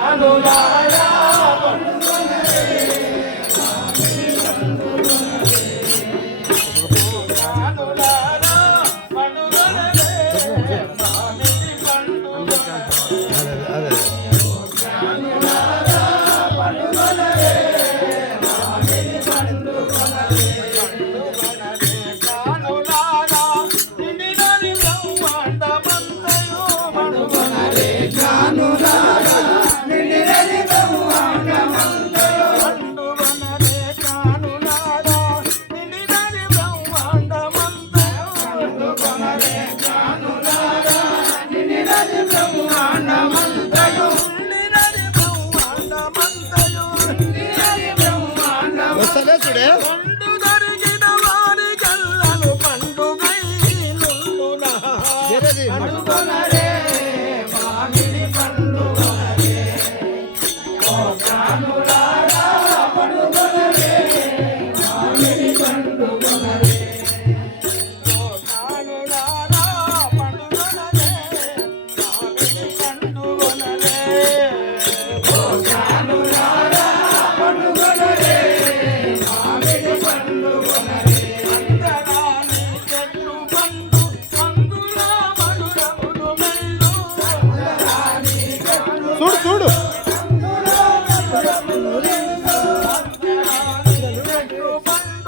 Alô, Lara! Na... Yeah. Oh,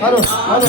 ¡Vamos! ¡Vamos!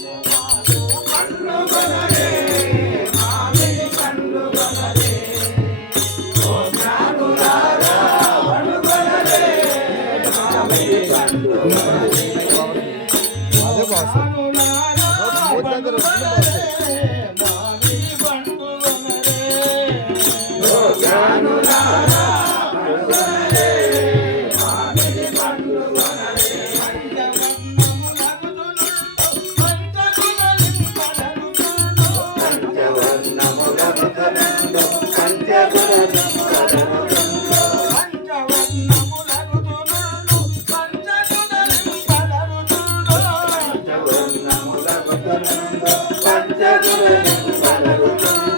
나라 Santa Domingo,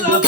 Boom, okay. boom.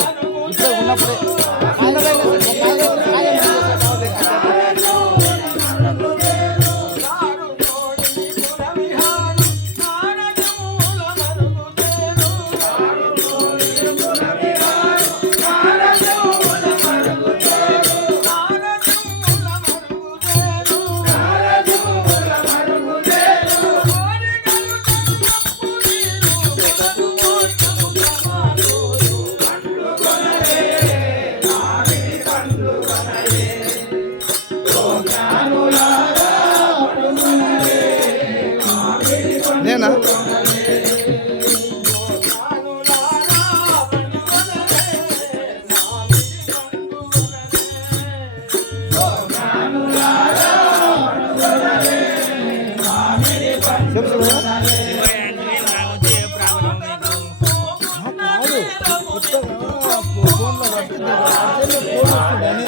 కానీ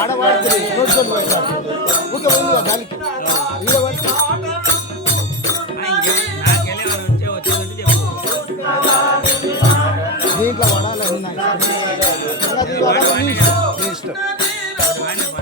ఆడవాడికి ఊకే ఉంది దానికి దీంట్లో వడాలు ఉన్నాయి